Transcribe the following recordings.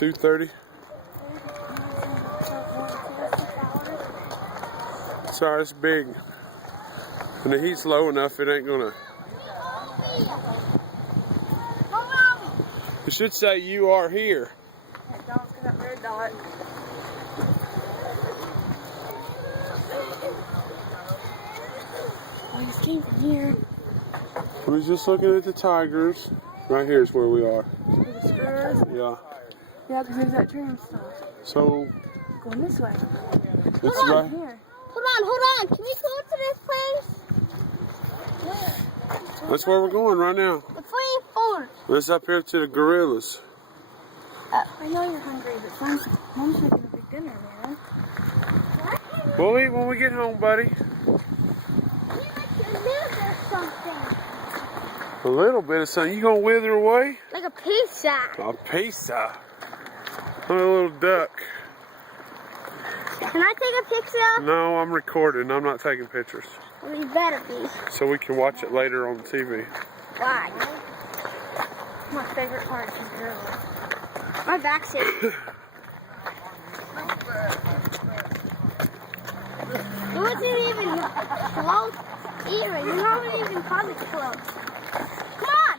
2:30. Sorry, it's big. When the heat's low enough, it ain't gonna. It should say you are here. That dot's got that red dot. Oh, this came from here. We was just looking at the tigers. Right here is where we are. The spurs. Yeah. Yeah, because there's that tree and stuff. So Going this way. it's Right right. here. Hold on. Can we go to this place? That's where we're going right now. The free forest. Let's up here to the gorillas. I know you're hungry, but Mom's making a big dinner, man. We'll eat when we get home, buddy. We like to live or something. A little bit of something. You gonna wither away? Like a pizza. A pizza. I'm a little duck. Can I take a picture? No, I'm recording. I'm not taking pictures. Well, you better be. So we can watch it later on TV. Why? My favorite part is gorilla. My back's here. It wasn't even close either. You haven't even probably close. Come on!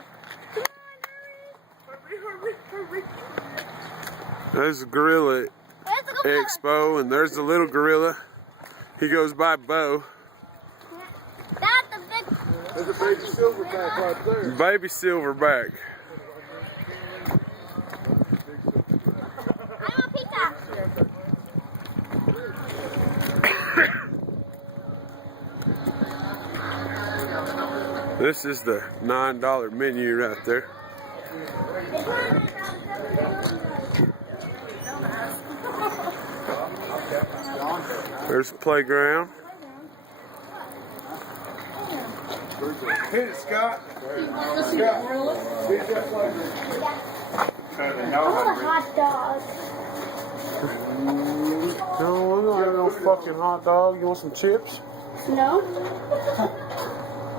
Hurry. There's the gorilla Where's the gorilla? expo, and there's the little gorilla. He goes by Bo. That's the big... There's a baby silverback right there. Baby silverback. I want pizza. This is the $9 menu right there. There's the playground. Hit it, Scott. Scott. Hit that flavor. I want a hot dog. No, I'm not having no fucking hot dog. You want some chips? No?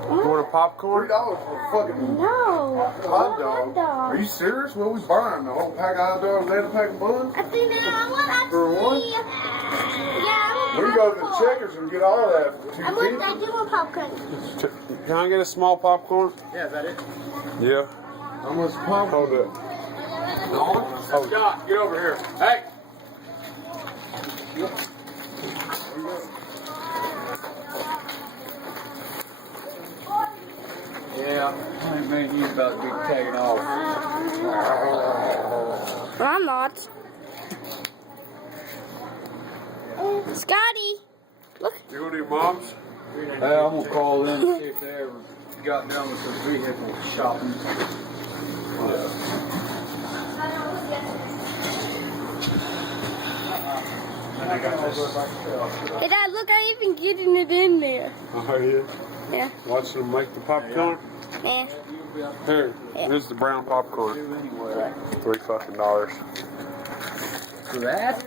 You want a popcorn? $3 for a fucking No. hot dog. Are you serious? What we buying? The whole pack of hot dogs and a pack of buns? I think that I want actually. For one? Yeah, I We want can go to the popcorn. Checkers and get all that for I $2.50. do want popcorn. Can I get a small popcorn? Yeah, is that it? Yeah. How much popcorn? Hold it. Oh, Scott, get over here. Hey! Yeah, I think me and you about to be taking off. Well, I'm not. Scotty, look. You go to your mom's? Hey, I'm gonna call them and see if they ever got done with some vehicle shopping. Hey, Dad, look, I even getting it in there. Oh, yeah. Yeah. Watching them make the popcorn? Yeah. Here, here's the brown popcorn. Anyway, $3 fucking. for that?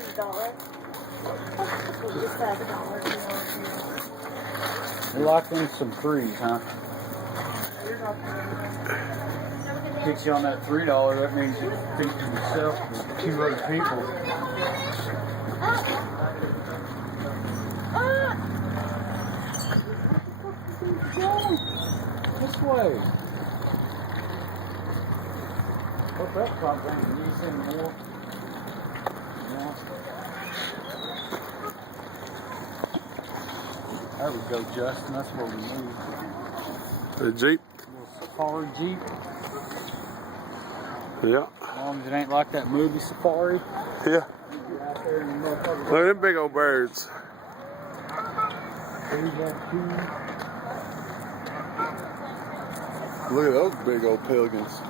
They like them some threes, huh? Kicks you on that $3, that means you think to yourself and 2 other people. This way. What's that pop thing? Can you send more? There we go, Justin. That's where we move. The Jeep? Little safari Jeep. Yeah. As long as it ain't like that movie Safari. Yeah. You're out there in the motherfucker. Look at them big old birds. Look at those big old pelicans.